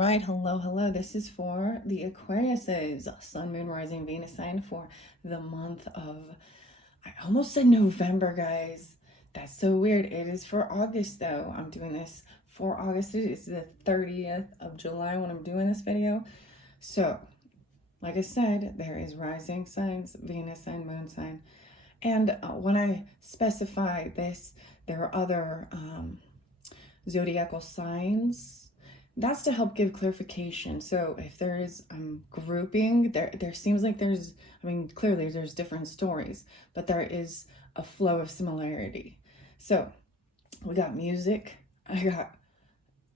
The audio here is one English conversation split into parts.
right, hello. This is for the Aquariuses, Sun, Moon, Rising, Venus sign for the month of, I almost said November, guys. That's so weird. It is for August, though. I'm doing this for August. It is the 30th of July when I'm doing this video. So, like I said, there is rising signs, Venus sign, Moon sign. And when I specify this, there are other zodiacal signs. That's to help give clarification. So if there is grouping, there seems like there's, clearly there's different stories, but there is a flow of similarity. So we got music, I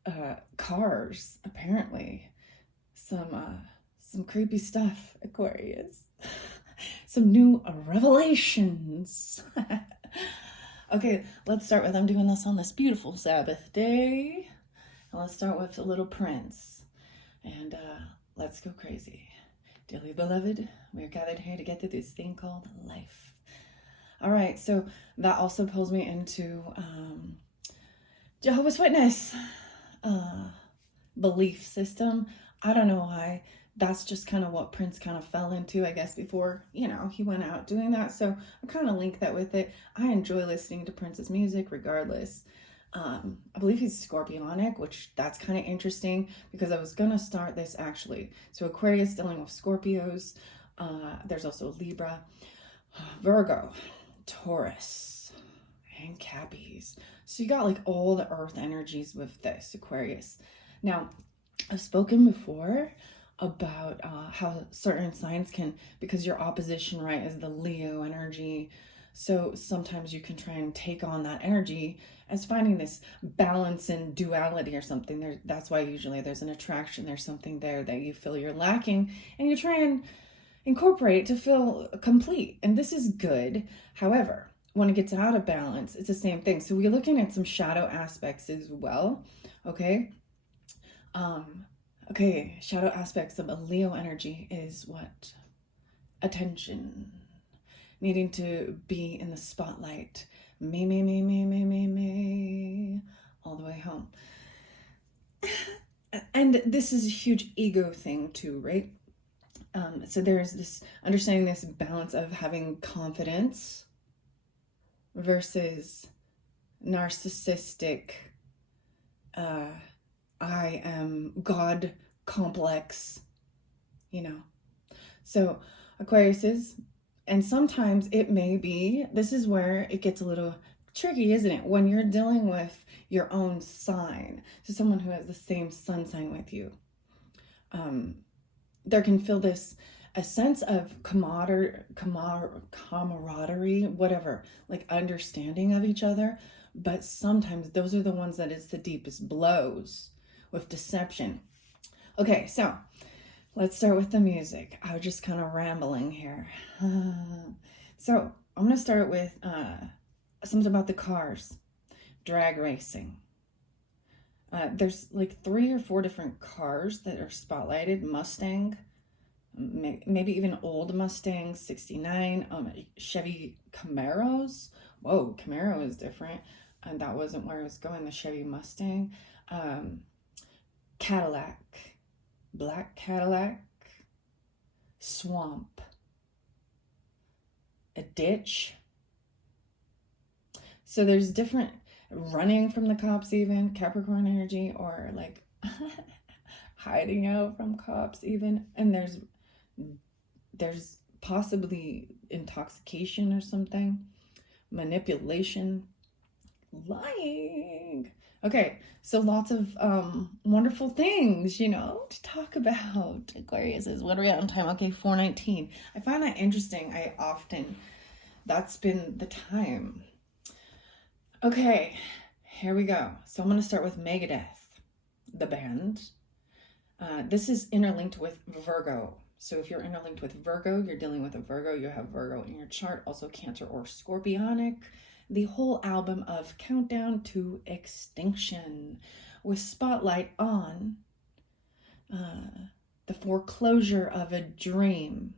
got cars, apparently, some creepy stuff, Aquarius, some new revelations. Okay, let's start with, I'm doing this on this beautiful Sabbath day. And let's start with The Little Prince. And let's go crazy. Dearly beloved, we are gathered here to get through this thing called life. All right, so that also pulls me into Jehovah's Witness belief system. I don't know why. That's just kind of what Prince kind of fell into, I guess, before, he went out doing that. So I kind of link that with it. I enjoy listening to Prince's music regardless. I believe he's Scorpionic, which that's kind of interesting because I was going to start this actually. So Aquarius dealing with Scorpios. There's also Libra, Virgo, Taurus, and Cappies. So you got like all the earth energies with this Aquarius. Now, I've spoken before about how certain signs can, because your opposition, right, is the Leo energy. So sometimes you can try and take on that energy as finding this balance and duality or something. That's why usually there's an attraction. There's something there that you feel you're lacking, and you try and incorporate it to feel complete. And this is good. However, when it gets out of balance, it's the same thing. So we're looking at some shadow aspects as well. Okay. Okay, shadow aspects of a Leo energy is what? Attention. Needing to be in the spotlight. Me, all the way home. And this is a huge ego thing too, right? So there's this understanding this balance of having confidence versus narcissistic, I am God complex, So Aquarius is, and sometimes it may be, this is where it gets a little tricky, isn't it? When you're dealing with your own sign, so someone who has the same sun sign with you, there can feel a sense of camaraderie, whatever, like understanding of each other. But sometimes those are the ones that it's the deepest blows with deception. Okay, so let's start with the music. I was just kind of rambling here. So I'm going to start with something about the cars, drag racing. There's like 3 or 4 different cars that are spotlighted. Mustang, maybe even old Mustang 69, Chevy Camaros. Whoa, Camaro is different. And that wasn't where I was going, the Chevy Mustang. Cadillac, black Cadillac, swamp, a ditch. So there's different, running from the cops even, Capricorn energy, or like hiding out from cops even. And there's possibly intoxication or something, manipulation, lying. Okay, so lots of wonderful things, to talk about. Aquarius is, what are we at on time? Okay, 4:19. I find that interesting. That's been the time. Okay, here we go. So I'm going to start with Megadeth, the band. This is interlinked with Virgo. So if you're interlinked with Virgo, you're dealing with a Virgo. You have Virgo in your chart, also Cancer or Scorpionic. The whole album of Countdown to Extinction with spotlight on the foreclosure of a dream.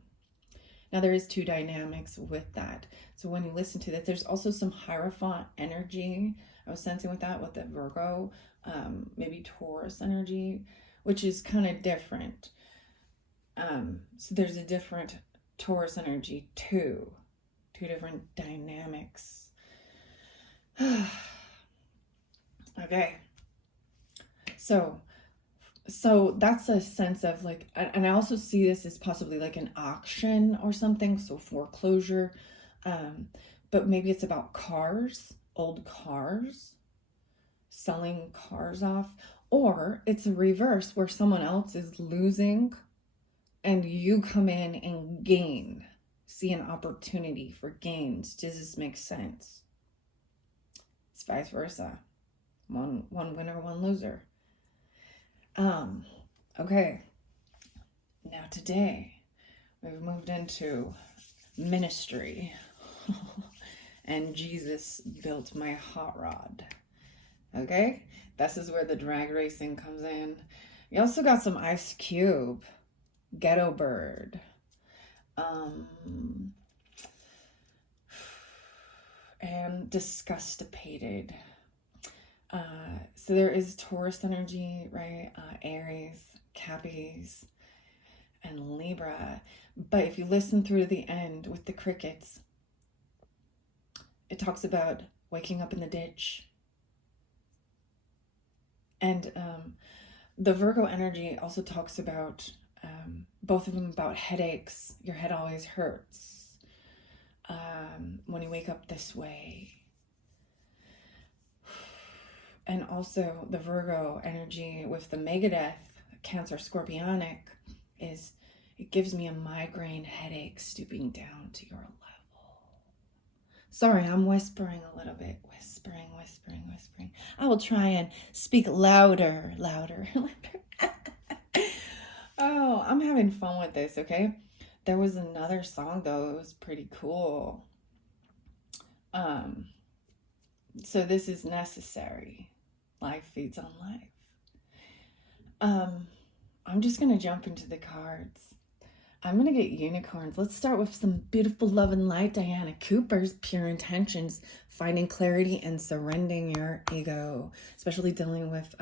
Now there is 2 dynamics with that. So when you listen to that, there's also some Hierophant energy I was sensing with that, with the Virgo, maybe Taurus energy which is kind of different. So there's a different Taurus energy too. Two different dynamics. Okay. So that's a sense of like, and I also see this as possibly like an auction or something, so foreclosure. But maybe it's about cars, old cars, selling cars off, or it's a reverse where someone else is losing and you come in and gain, see an opportunity for gains. Does this make sense? It's vice versa. One winner, one loser. Okay. Now today we've moved into ministry and Jesus built my hot rod. Okay? This is where the drag racing comes in. You also got some Ice Cube, Ghetto Bird, and Disgustipated. So there is Taurus energy, right? Aries, Cappies, and Libra. But if you listen through to the end with the crickets, it talks about waking up in the ditch. And the Virgo energy also talks about, both of them about headaches. Your head always hurts when you wake up this way. And also the Virgo energy with the Megadeth, Cancer Scorpionic, is it gives me a migraine headache stooping down to your level. Sorry, I'm whispering a little bit. Whispering. I will try and speak louder. Oh, I'm having fun with this, okay? There was another song, though. It was pretty cool. So this is necessary. Life feeds on life. I'm just going to jump into the cards. I'm going to get unicorns. Let's start with some beautiful love and light. Diana Cooper's Pure Intentions, finding clarity and surrendering your ego, especially dealing with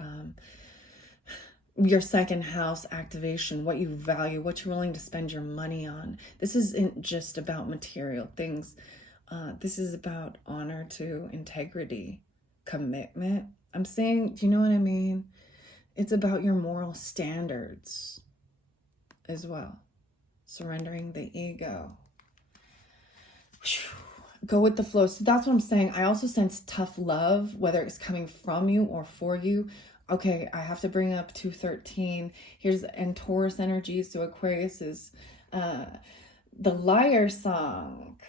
your second house activation, what you value, what you're willing to spend your money on. This isn't just about material things. This is about honor to integrity, commitment. I'm saying, do you know what I mean? It's about your moral standards as well. Surrendering the ego. Go with the flow. So that's what I'm saying. I also sense tough love, whether it's coming from you or for you. Okay, I have to bring up 213. And Taurus energy. So Aquarius is the Liar song.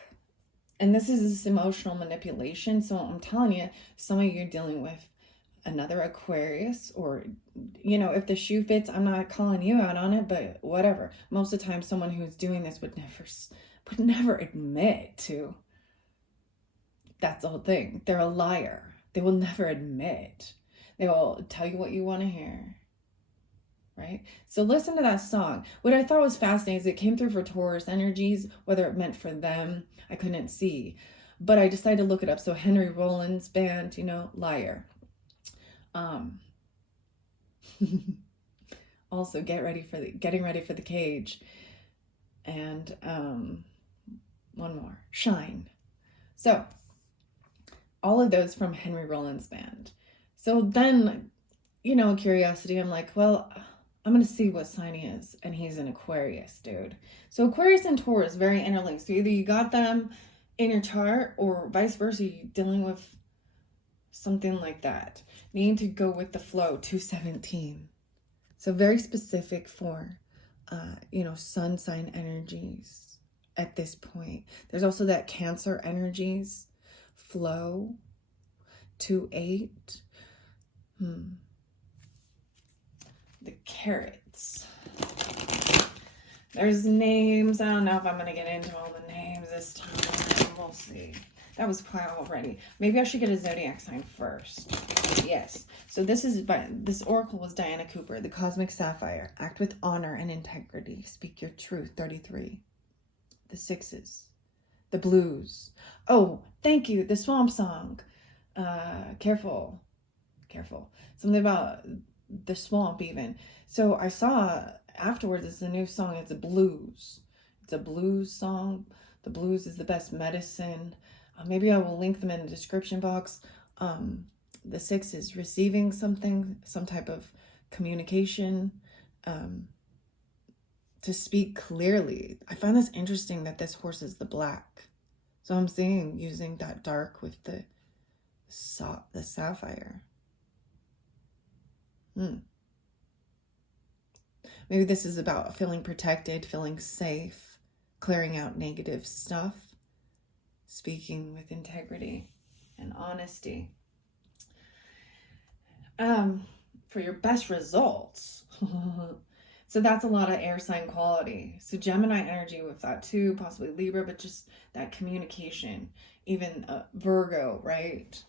And this is this emotional manipulation. So I'm telling you, some of you are dealing with another Aquarius, or, you know, if the shoe fits, I'm not calling you out on it, but whatever. Most of the time, someone who's doing this would never admit to. That's the whole thing. They're a liar. They will never admit. They will tell you what you want to hear. Right? So listen to that song. What I thought was fascinating is it came through for Taurus energies, whether it meant for them, I couldn't see. But I decided to look it up. So Henry Rollins band, you know, Liar. Also getting ready for the cage. And one more, Shine. So all of those from Henry Rollins band. So then, you know, curiosity, I'm like, well, I'm going to see what sign he is. And he's an Aquarius, dude. So Aquarius and Taurus, very interlinked. So either you got them in your chart or vice versa, you're dealing with something like that. Needing to go with the flow, 217. So very specific for, you know, sun sign energies at this point. There's also that Cancer energies, flow, 28. The carrots. There's names. I don't know if I'm going to get into all the names this time. We'll see. That was quite already. Maybe I should get a zodiac sign first. Yes. So this oracle was Diana Cooper, the Cosmic Sapphire. Act with honor and integrity. Speak your truth. 33. The sixes. The blues. Oh, thank you. The swamp song. Careful. Something about the swamp even. So I saw afterwards, it's a new song. It's a blues. It's a blues song. The blues is the best medicine. Maybe I will link them in the description box. The 6 is receiving something, some type of communication, to speak clearly. I find this interesting that this horse is the black. So I'm seeing using that dark with the sapphire. Maybe this is about feeling protected, feeling safe, clearing out negative stuff, speaking with integrity and honesty. For your best results. So that's a lot of air sign quality. So Gemini energy with that too, possibly Libra, but just that communication. Even Virgo, right?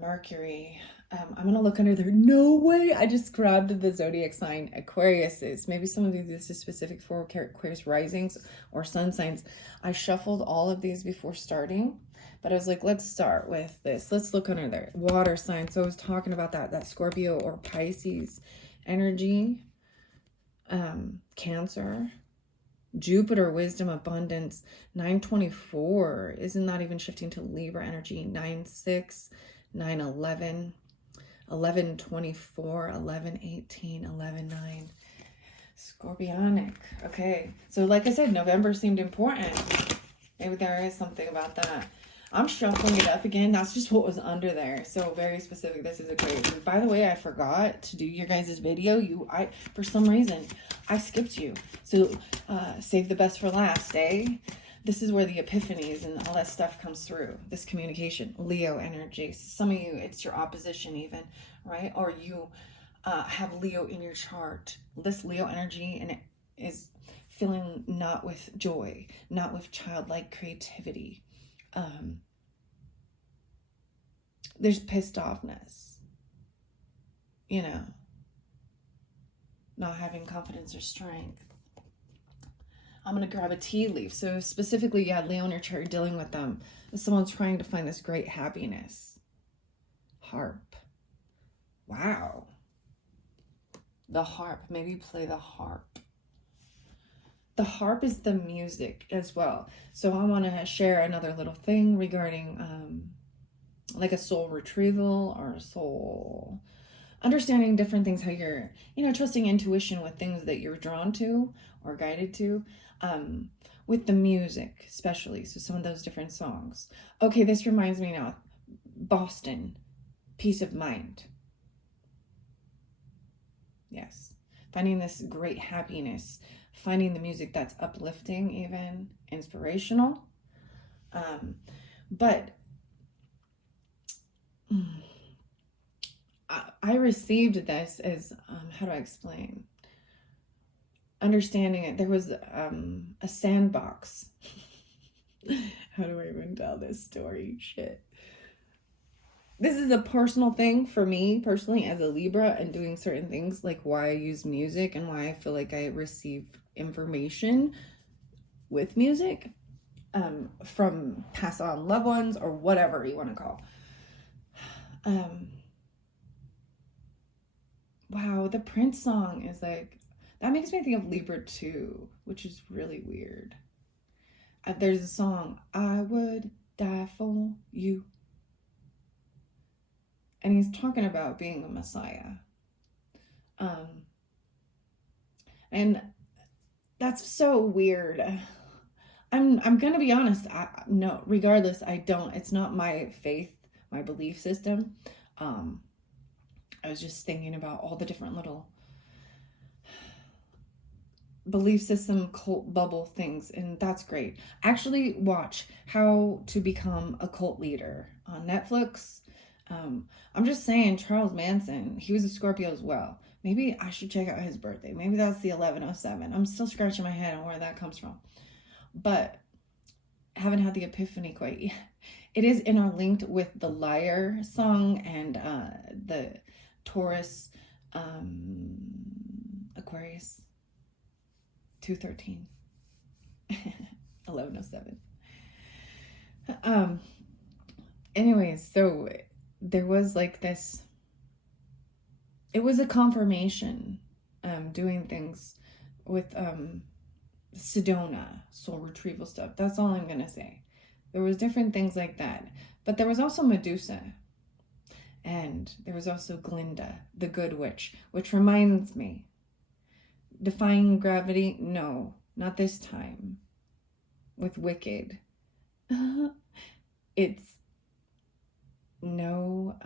Mercury. I'm going to look under there. No way. I just grabbed the zodiac sign Aquarius is. Maybe some of you, this is specific for Aquarius risings or sun signs. I shuffled all of these before starting, but I was like, let's start with this. Let's look under there. Water sign. So I was talking about that Scorpio or Pisces energy. Cancer. Jupiter, wisdom, abundance. 924. Isn't that even shifting to Libra energy? 9-6, 9-11. 11-24, 11-18, 11-9. Scorpionic. Okay. So like I said, November seemed important. Maybe there is something about that. I'm shuffling it up again. That's just what was under there. So very specific. This is a great. By the way, I forgot to do your guys' video. For some reason, I skipped you. So save the best for last, eh? This is where the epiphanies and all that stuff comes through. This communication, Leo energy. Some of you, it's your opposition even, right? Or you have Leo in your chart. This Leo energy, and it is filling not with joy, not with childlike creativity. There's pissed offness, not having confidence or strength. I'm going to grab a tea leaf. So specifically, you had Leo in your chart, dealing with them. Someone's trying to find this great happiness. Harp. Wow. The harp. Maybe play the harp. The harp is the music as well. So I want to share another little thing regarding like a soul retrieval or soul understanding different things, how you're, trusting intuition with things that you're drawn to or guided to, with the music especially. So some of those different songs. Okay, this reminds me now. Boston, peace of mind. Yes. Finding this great happiness, finding the music that's uplifting, even inspirational. But I received this as, how do I explain? Understanding it. There was a sandbox. How do I even tell this story? Shit. This is a personal thing for me personally as a Libra, and doing certain things, like why I use music and why I feel like I receive information with music from past on loved ones or whatever you want to call. Wow, the Prince song is like, that makes me think of Libra too, which is really weird. There's a song, I would die for you. And he's talking about being a Messiah. And that's so weird. I'm gonna be honest. No, regardless, it's not my faith, my belief system. I was just thinking about all the different little belief system cult bubble things, and that's great. Actually, watch How to Become a Cult Leader on Netflix. I'm just saying, Charles Manson, he was a Scorpio as well. Maybe I should check out his birthday. Maybe that's the 1107. I'm still scratching my head on where that comes from. But I haven't had the epiphany quite yet. It is interlinked with the Liar song and the Taurus, Aquarius, 213, 1107. Anyways, so there was like this it was a confirmation, doing things with Sedona, soul retrieval stuff. That's all I'm going to say. There was different things like that. But there was also Medusa. And there was also Glinda, the good witch, which reminds me, defying gravity? No, not this time. With Wicked. It's no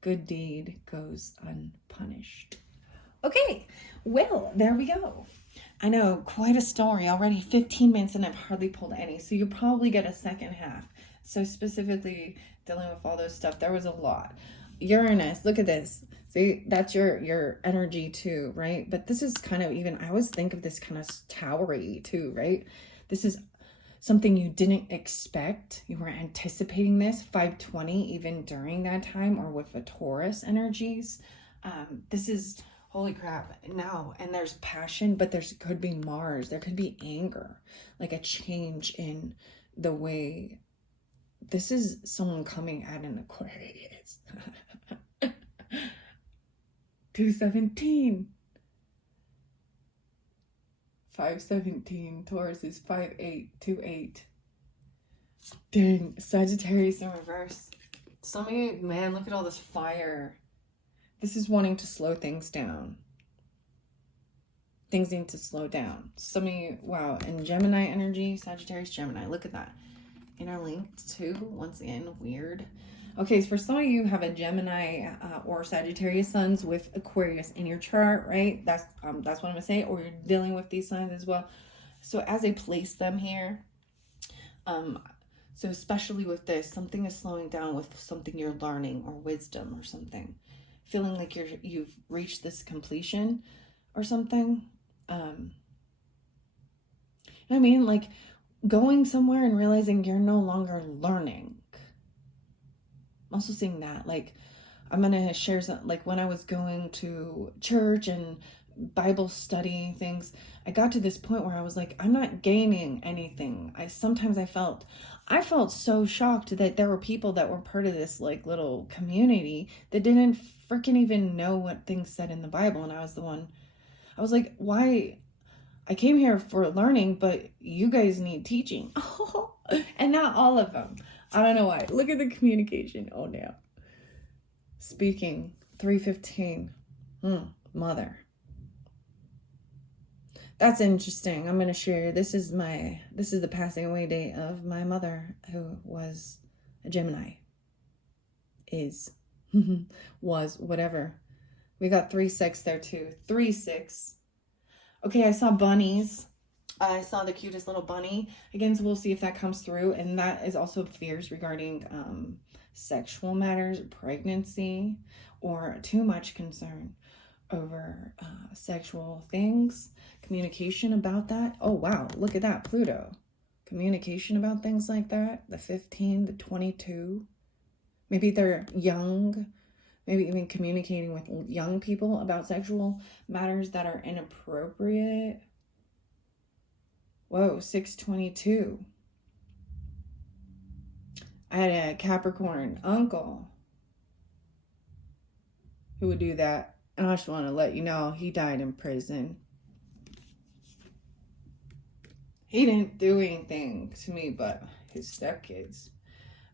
good deed goes unpunished. Okay, well, there we go. I know, quite a story. Already 15 minutes and I've hardly pulled any. So you'll probably get a second half. So specifically dealing with all those stuff, there was a lot. Uranus, look at this. See, that's your energy too, right? But this is kind of even, I always think of this kind of towery too, right? This is something you didn't expect. You were anticipating this. 520 even during that time, or with the Taurus energies. This is, holy crap, no. And there's passion, but there could be Mars. There could be anger, like a change in the way. This is someone coming at an Aquarius. 217. 517. Taurus is 5828. Dang, Sagittarius in reverse. Some of you, man, look at all this fire. This is wanting to slow things down. Things need to slow down. Some of you, wow, and Gemini energy, Sagittarius, Gemini, look at that. Interlinked too, once again, weird. Okay, so for some of you have a Gemini or Sagittarius suns with Aquarius in your chart, right? That's what I'm gonna say, or you're dealing with these signs as well. So as I place them here, so especially with this, something is slowing down with something you're learning or wisdom or something, feeling like you've reached this completion or something. I mean, like going somewhere and realizing you're no longer learning. I'm also seeing that, like, I'm going to share some, like when I was going to church and Bible study things, I got to this point where I was like, I'm not gaining anything. I felt so shocked that there were people that were part of this like little community that didn't freaking even know what things said in the Bible. And I was like, why? I came here for learning, but you guys need teaching. And not all of them. I don't know why. Look at the communication. Oh, no. Speaking. 315. Mother. That's interesting. I'm going to share. This is the passing away date of my mother, who was a Gemini. Is. Was. Whatever. We got 3-6 there too. 3-6. Okay, I saw bunnies. I saw the cutest little bunny. Again, so we'll see if that comes through. And that is also fears regarding sexual matters, pregnancy, or too much concern over sexual things. Communication about that. Oh, wow. Look at that. Pluto. Communication about things like that. The 15, the 22. Maybe they're young. Maybe even communicating with young people about sexual matters that are inappropriate. Whoa, 622. I had a Capricorn uncle who would do that. And I just want to let you know, he died in prison. He didn't do anything to me but his stepkids.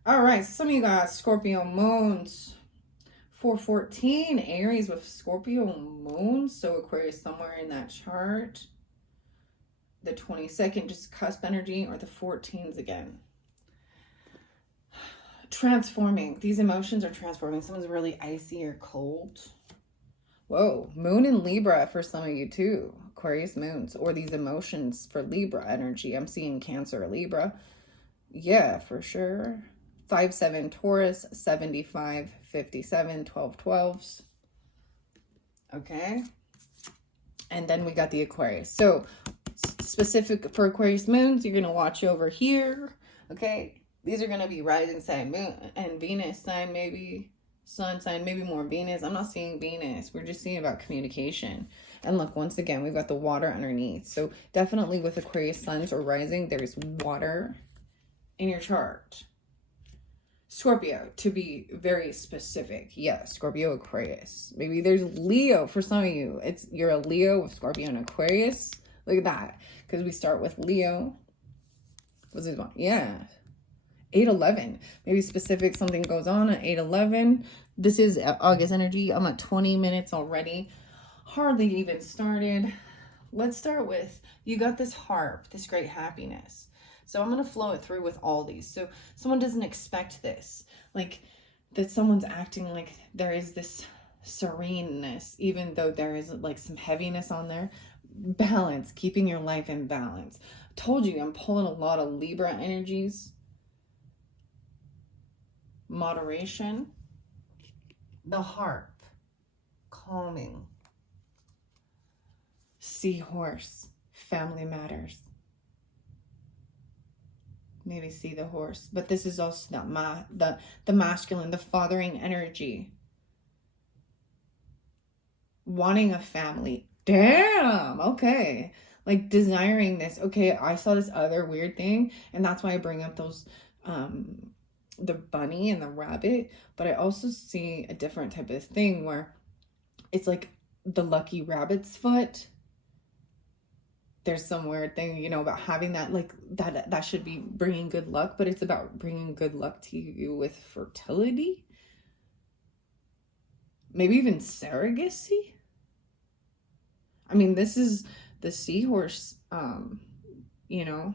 All right, some of you got Scorpio moons. 414, Aries with Scorpio moons. So Aquarius somewhere in that chart. The 22nd, just cusp energy, or the 14s again. Transforming. These emotions are transforming. Someone's really icy or cold. Whoa, moon in Libra for some of you too. Aquarius moons, or these emotions for Libra energy. I'm seeing Cancer, Libra. Yeah, for sure. 5-7 Taurus, 75, 57, 12 12s. Okay. And then we got the Aquarius. So specific for Aquarius moons, you're going to watch over here. Okay. These are going to be rising sign, moon, and Venus sign, maybe sun sign, maybe more Venus. I'm not seeing Venus. We're just seeing about communication. And look, once again, we've got the water underneath. So definitely with Aquarius suns or rising, there's water in your chart. Scorpio, to be very specific. Yeah, Scorpio, Aquarius. Maybe there's Leo for some of you. You're a Leo with Scorpio and Aquarius. Look at that. Because we start with Leo. What's this one? Yeah. 8/11. Maybe specific, something goes on at 8/11. This is August energy. I'm at 20 minutes already. Hardly even started. Let's start with, you got this harp, this great happiness. So I'm going to flow it through with all these. So someone doesn't expect this. Like that someone's acting like there is this sereneness, even though there is like some heaviness on there. Balance, keeping your life in balance. Told you, I'm pulling a lot of Libra energies. Moderation. The harp. Calming. Seahorse. Family matters. Maybe see the horse. But this is also the masculine, the fathering energy. Wanting a family. Damn. Okay. Like desiring this. Okay, I saw this other weird thing. And that's why I bring up those, the bunny and the rabbit. But I also see a different type of thing where it's like the lucky rabbit's foot. There's some weird thing, you know, about having that, like that should be bringing good luck, but it's about bringing good luck to you with fertility. Maybe even surrogacy. I mean, this is the seahorse, you know,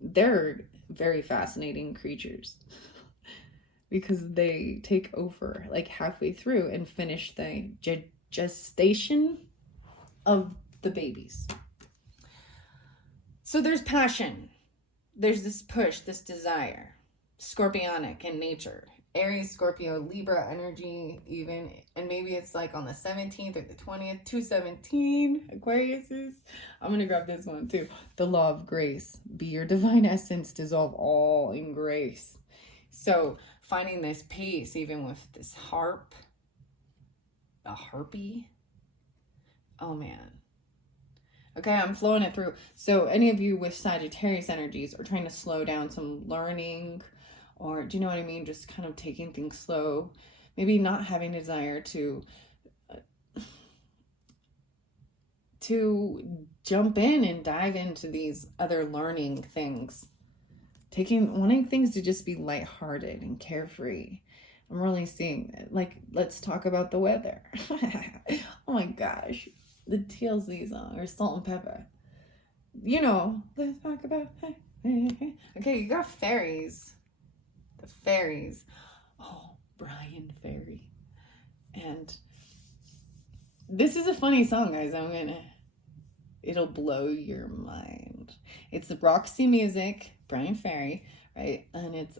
they're very fascinating creatures because they take over like halfway through and finish the gestation of the babies. So there's passion. There's this push, this desire. Scorpionic in nature. Aries, Scorpio, Libra energy even. And maybe it's like on the 17th or the 20th. 217 Aquariuses. I'm going to grab this one too. The law of grace. Be your divine essence. Dissolve all in grace. So finding this peace even with this harp. A harpy. Oh man. Okay, I'm flowing it through. So any of you with Sagittarius energies are trying to slow down some learning, or do you know what I mean? Just kind of taking things slow. Maybe not having a desire to jump in and dive into these other learning things. Wanting things to just be lighthearted and carefree. I'm really seeing it. Like, let's talk about the weather. Oh my gosh. The TLC song, or Salt and Pepper. You know, let's talk about. Okay, you got fairies. The fairies. Oh, Brian Ferry. And this is a funny song, guys. It'll blow your mind. It's the Roxy Music, Brian Ferry, right? And it's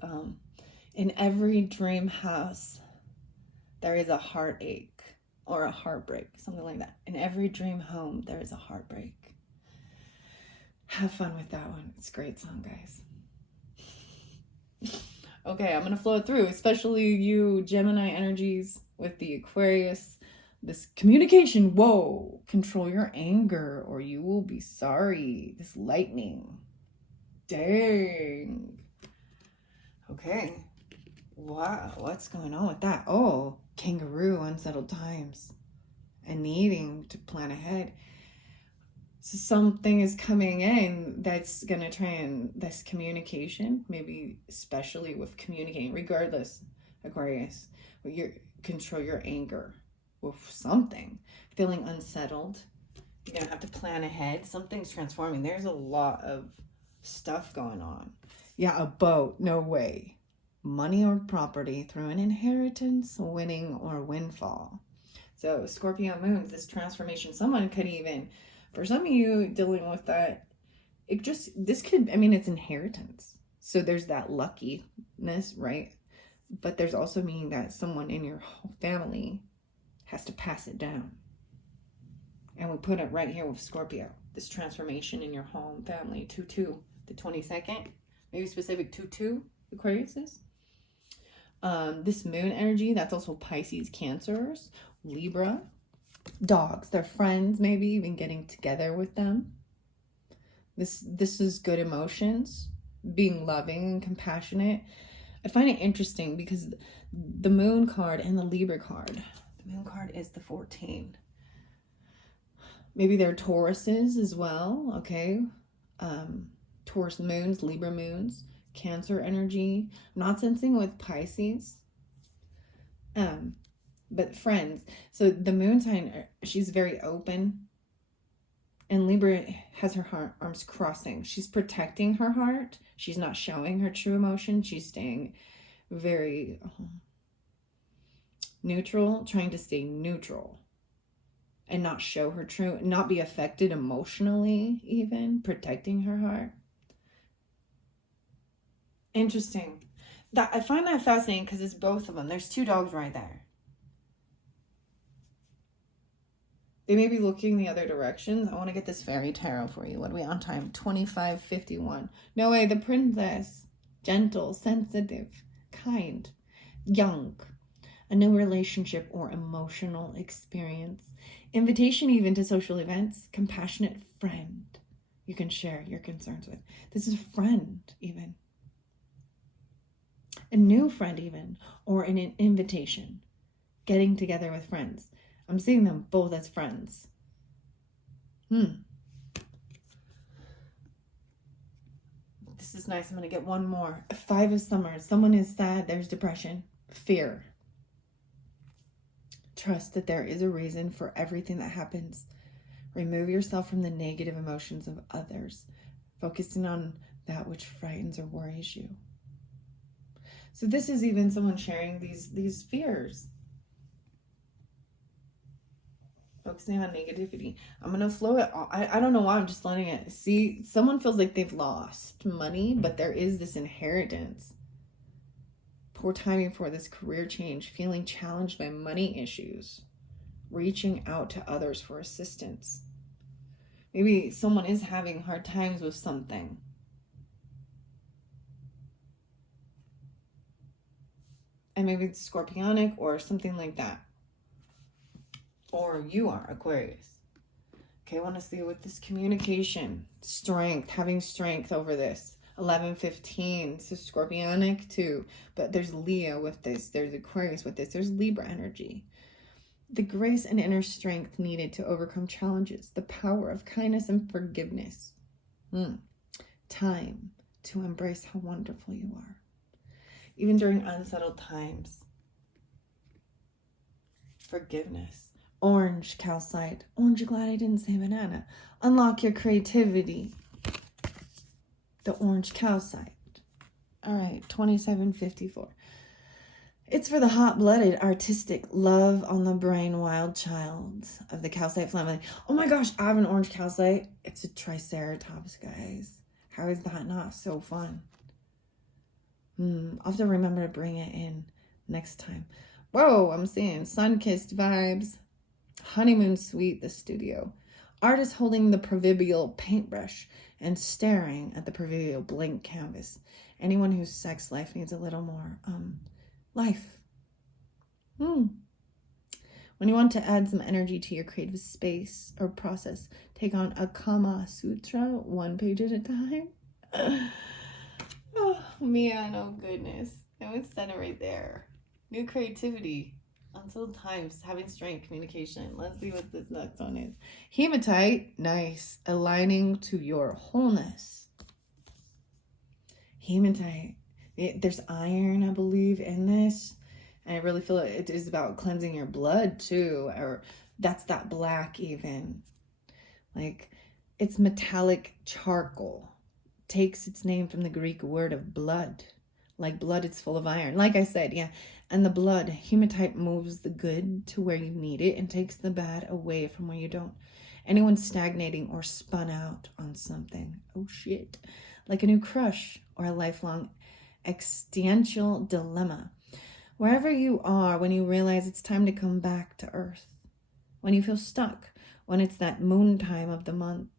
in every dream house there is a heartache. Or a heartbreak, something like that. In every dream home, there is a heartbreak. Have fun with that one. It's a great song, guys. Okay, I'm going to flow it through, especially you Gemini energies with the Aquarius. This communication, whoa, control your anger or you will be sorry. This lightning. Dang. Okay. Wow, what's going on with that? Oh, kangaroo, unsettled times, and needing to plan ahead. So something is coming in that's going to try and, this communication, maybe especially with communicating, regardless, Aquarius, control your anger with something. Feeling unsettled. You're going to have to plan ahead. Something's transforming. There's a lot of stuff going on. Yeah, a boat. No way. Money or property through an inheritance, winning, or windfall. So Scorpio moons, this transformation. Someone could even, for some of you dealing with that, this could, I mean, it's inheritance. So there's that luckiness, right? But there's also meaning that someone in your whole family has to pass it down. And we put it right here with Scorpio. This transformation in your home family, 2-2, the 22nd, maybe specific 2-2, Aquarius is. This moon energy, that's also Pisces, Cancers, Libra, dogs, their friends, maybe even getting together with them. This is good emotions, being loving and compassionate. I find it interesting because the moon card and the Libra card, the moon card is the 14. Maybe they're Tauruses as well, okay? Taurus moons, Libra moons, Cancer energy. I'm not sensing with Pisces. But friends. So the moon sign, she's very open. And Libra has her arms crossing. She's protecting her heart. She's not showing her true emotion. She's staying very neutral, trying to stay neutral and not show her true, not be affected emotionally, even protecting her heart. Interesting. That I find that fascinating because it's both of them. There's two dogs right there. They may be looking the other directions. I want to get this fairy tarot for you. What are we on time? 25:51. No way, the princess. Gentle, sensitive, kind, young. A new relationship or emotional experience. Invitation even to social events. Compassionate friend you can share your concerns with. This is a friend even. A new friend even. Or an invitation. Getting together with friends. I'm seeing them both as friends. This is nice. I'm going to get one more. 5 of Summoners. Someone is sad. There's depression. Fear. Trust that there is a reason for everything that happens. Remove yourself from the negative emotions of others. Focusing on that which frightens or worries you. So this is even someone sharing these fears. Focusing on negativity. I'm going to flow it all. I don't know why I'm just letting it. See, someone feels like they've lost money, but there is this inheritance. Poor timing for this career change. Feeling challenged by money issues. Reaching out to others for assistance. Maybe someone is having hard times with something. And maybe it's scorpionic or something like that. Or you are Aquarius. Okay, I want to see with this communication, strength, having strength over this. 11:15, so scorpionic too. But there's Leo with this. There's Aquarius with this. There's Libra energy. The grace and inner strength needed to overcome challenges. The power of kindness and forgiveness. Time to embrace how wonderful you are. Even during unsettled times. Forgiveness. Orange calcite. Orange, you're glad I didn't say banana. Unlock your creativity. The orange calcite. All right, 27:54. It's for the hot-blooded, artistic, love on the brain, wild child of the calcite family. Oh my gosh, I have an orange calcite. It's a triceratops, guys. How is that not so fun? I'll have to remember to bring it in next time. Whoa, I'm seeing sun-kissed vibes. Honeymoon suite, the studio. Artist holding the proverbial paintbrush and staring at the proverbial blank canvas. Anyone whose sex life needs a little more life. When you want to add some energy to your creative space or process, take on a Kama Sutra, 1 page at a time. Oh man, oh goodness. I would set it right there. New creativity. Unsettled times, having strength, communication. Let's see what this next one is. Hematite, nice. Aligning to your wholeness. Hematite. There's iron, I believe, in this. And I really feel it is about cleansing your blood too. Or that's that black even. Like, it's metallic charcoal. Takes its name from the Greek word of blood. Like blood, it's full of iron. Like I said, yeah. And the blood, hematite moves the good to where you need it and takes the bad away from where you don't. Anyone stagnating or spun out on something. Oh shit. Like a new crush or a lifelong existential dilemma. Wherever you are, when you realize it's time to come back to earth. When you feel stuck. When it's that moon time of the month.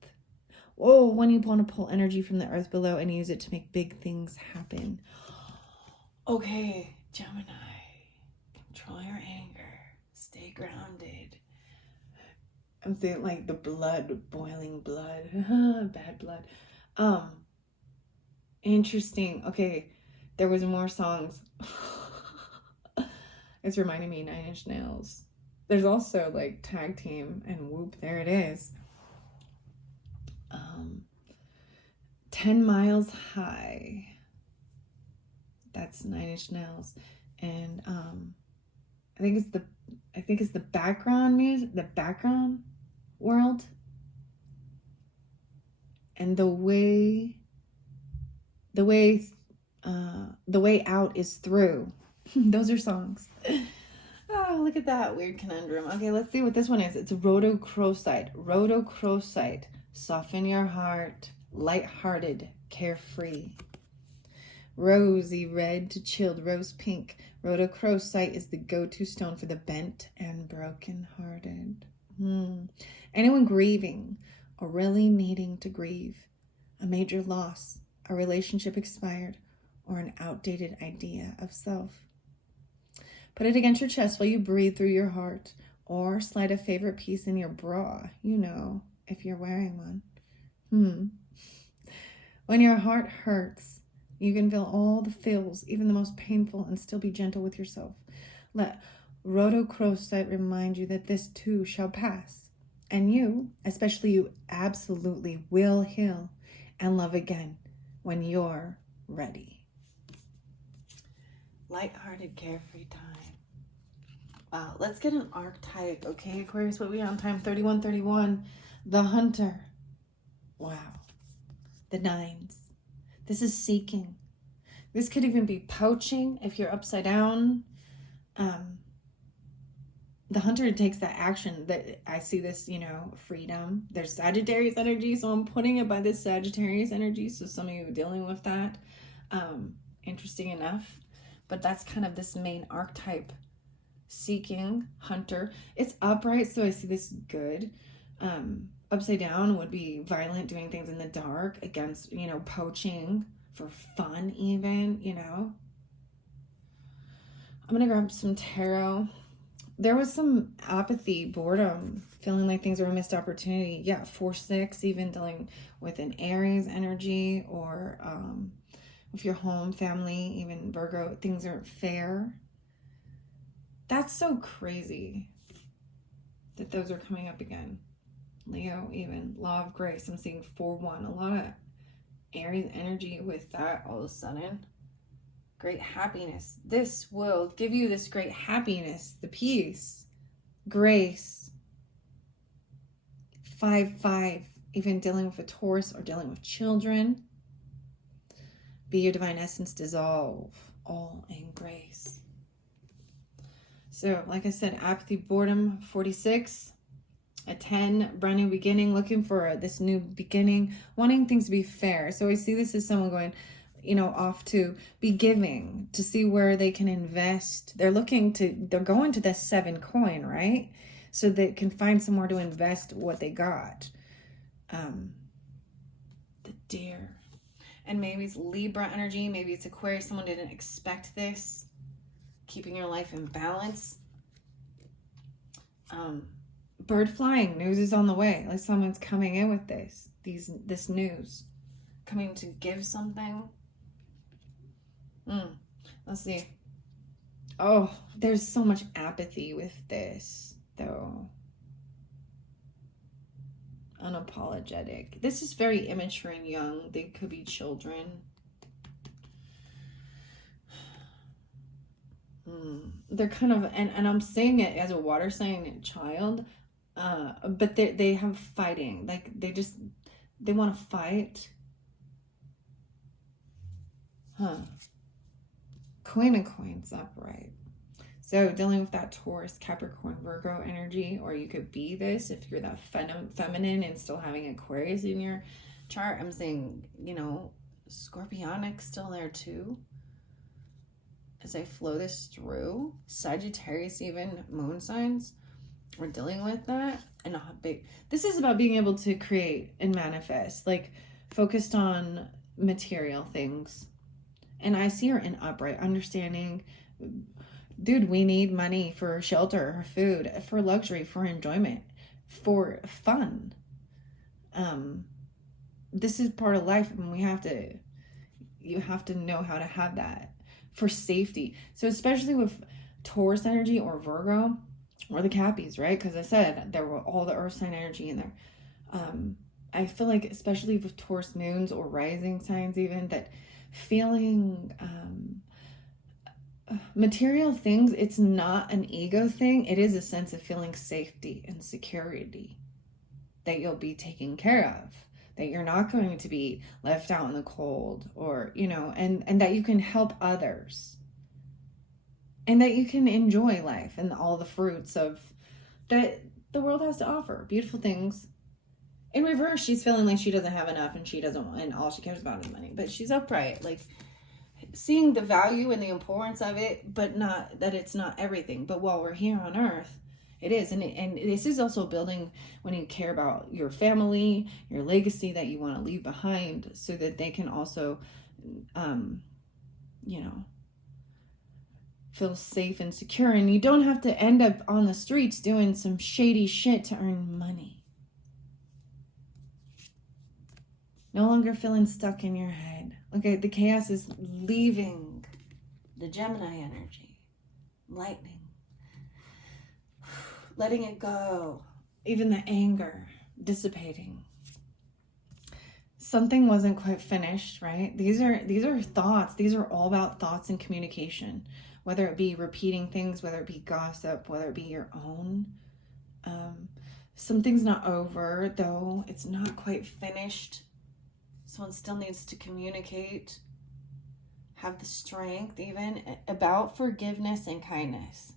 Whoa, when you want to pull energy from the earth below and use it to make big things happen. Okay, Gemini. Control your anger. Stay grounded. I'm saying like the blood, boiling blood. Bad blood. Interesting. Okay, there was more songs. It's reminding me 9 Inch Nails. There's also like Tag Team and Whoop. There it is. 10 Miles High. That's 9 Inch Nails. And I think it's the background music, the background world. And the way out is through. Those are songs. Oh, look at that weird conundrum. Okay, let's see what this one is. It's rhodochrosite. Rhodochrosite. Soften your heart. Light-hearted. Carefree. Rosy red to chilled rose pink. Rhodochrosite is the go-to stone for the bent and broken-hearted. Anyone grieving or really needing to grieve. A major loss. A relationship expired. Or an outdated idea of self. Put it against your chest while you breathe through your heart, or slide a favorite piece in your bra, if you're wearing one. When your heart hurts, you can feel all the feels, even the most painful, and still be gentle with yourself. Let rhodochrosite remind you that this too shall pass, and you, especially you, absolutely will heal and love again when you're ready. Light-hearted, carefree time. Wow, let's get an archetype. Okay, Aquarius, what are we on time? 3131. The Hunter. Wow. The Nines. This is seeking. This could even be poaching if you're upside down. The Hunter takes that action. That I see this, freedom. There's Sagittarius energy, so I'm putting it by this Sagittarius energy. So some of you are dealing with that. Interesting enough. But that's kind of this main archetype. Seeking, hunter. It's upright, so I see this good. Upside down would be violent, doing things in the dark, against, poaching for fun even, I'm going to grab some tarot. There was some apathy, boredom, feeling like things were a missed opportunity. Yeah, 4-6, even dealing with an Aries energy, or with your home, family, even Virgo, things aren't fair. That's so crazy that those are coming up again. Leo, even law of grace. I'm seeing 4-1. A lot of Aries energy with that all of a sudden. Great happiness. This will give you this great happiness, the peace, grace. 5-5, even dealing with a Taurus or dealing with children. Be your divine essence, dissolve all in grace. So, like I said, apathy, boredom, 46. A 10, brand new beginning, looking for this new beginning, wanting things to be fair. So I see this as someone going, off to be giving, to see where they can invest. They're going to the 7 coin, right? So they can find somewhere to invest what they got. The Deer. And maybe it's Libra energy, maybe it's Aquarius, someone didn't expect this. Keeping your life in balance. Bird flying, news is on the way. Like someone's coming in with this news. Coming to give something. Let's see. Oh, there's so much apathy with this, though. Unapologetic. This is very immature and young. They could be children. They're kind of, and I'm saying it as a water sign child, but they have fighting. Like they want to fight. Queen of Coins upright. So dealing with that Taurus, Capricorn, Virgo energy, or you could be this if you're that feminine and still having Aquarius in your chart. I'm saying, Scorpionic still there too. As I flow this through, Sagittarius, even moon signs, we're dealing with that. And this is about being able to create and manifest, like focused on material things. And I see her in upright, understanding, dude, we need money for shelter, for food, for luxury, for enjoyment, for fun. This is part of life, and we have to, you have to know how to have that for safety. So especially with Taurus energy or Virgo or the Cappies, right? Because I said there were all the earth sign energy in there. I feel like especially with Taurus moons or rising signs even, that feeling material things, it's not an ego thing. It is a sense of feeling safety and security, that you'll be taken care of, that you're not going to be left out in the cold, or, you know, and that you can help others, and that you can enjoy life and all the fruits of that the world has to offer. Beautiful things. In reverse, she's feeling like she doesn't have enough and she doesn't want, and all she cares about is money. But she's upright, like seeing the value and the importance of it, but not that it's not everything. But while we're here on earth, it is. And this is also building when you care about your family, your legacy that you want to leave behind, so that they can also, you know, feel safe and secure. And you don't have to end up on the streets doing some shady shit to earn money. No longer feeling stuck in your head. Okay, the chaos is leaving. The Gemini energy. Lightning. Letting it go. Even the anger dissipating. Something wasn't quite finished, right? These are thoughts. These are all about thoughts and communication. Whether it be repeating things, whether it be gossip, whether it be your own. Something's not over, though. It's not quite finished. Someone still needs to communicate, have the strength even, about forgiveness and kindness.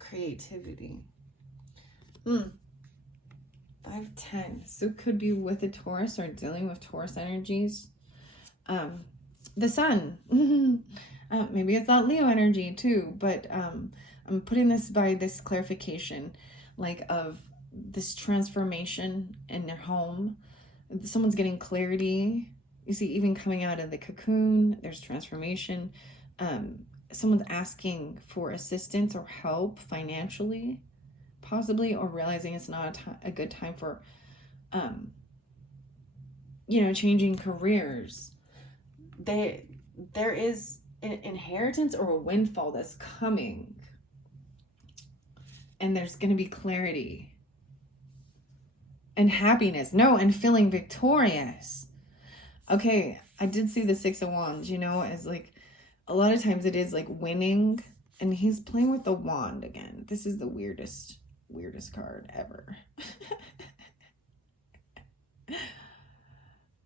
Creativity. 510. So it could be with a Taurus or dealing with Taurus energies. The sun. Maybe it's not Leo energy too, but I'm putting this by this clarification, like of this transformation in their home. Someone's getting clarity. You see, even coming out of the cocoon, there's transformation. Someone's asking for assistance or help financially, possibly, or realizing it's not a good time for, you know, changing careers. There is an inheritance or a windfall that's coming, and there's going to be clarity and happiness. No, and feeling victorious. Okay, I did see the Six of Wands, you know, as like, a lot of times it is like winning, and he's playing with the wand again. This is the weirdest card ever.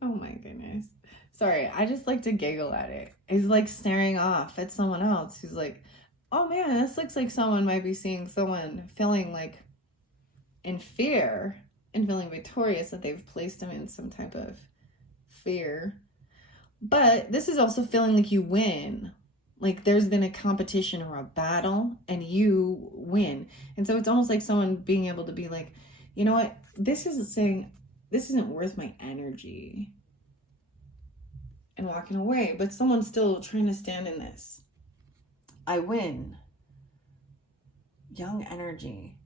Oh my goodness. Sorry, I just like to giggle at it. He's like staring off at someone else who's like, oh man, this looks like someone might be seeing someone feeling like in fear and feeling victorious, that they've placed him in some type of fear. But this is also feeling like you win. Like there's been a competition or a battle and you win. And so it's almost like someone being able to be like, you know what? This isn't worth my energy, and walking away. But someone's still trying to stand in this. I win. Young energy.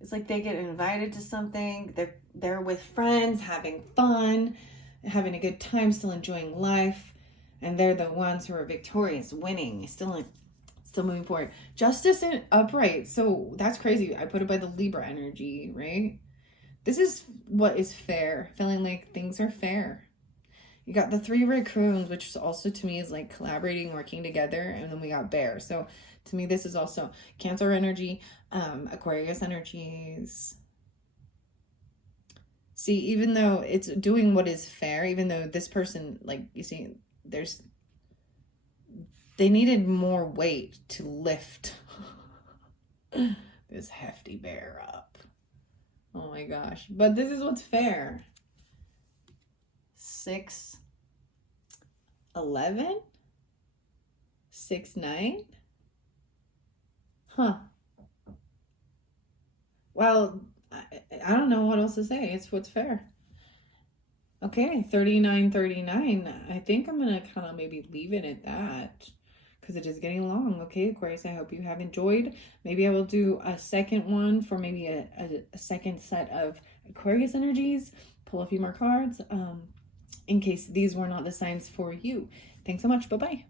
It's like they get invited to something. They're with friends, having fun, having a good time, still enjoying life. And they're the ones who are victorious, winning, still moving forward. Justice and upright. So that's crazy. I put it by the Libra energy, right? This is what is fair. Feeling like things are fair. You got the 3 raccoons, which also to me is like collaborating, working together. And then we got bear. So to me, this is also Cancer energy, Aquarius energies. See, even though it's doing what is fair, even though this person, like you see, they needed more weight to lift this hefty bear up. Oh my gosh. But this is what's fair. 6, 11, 6, 9. Huh. Well, I don't know what else to say. It's what's fair. Okay, 39. I think I'm going to kind of maybe leave it at that, because it is getting long. Okay, Aquarius, I hope you have enjoyed. Maybe I will do a second one for maybe a second set of Aquarius energies. pull a few more cards in case these were not the signs for you. Thanks so much. Bye-bye.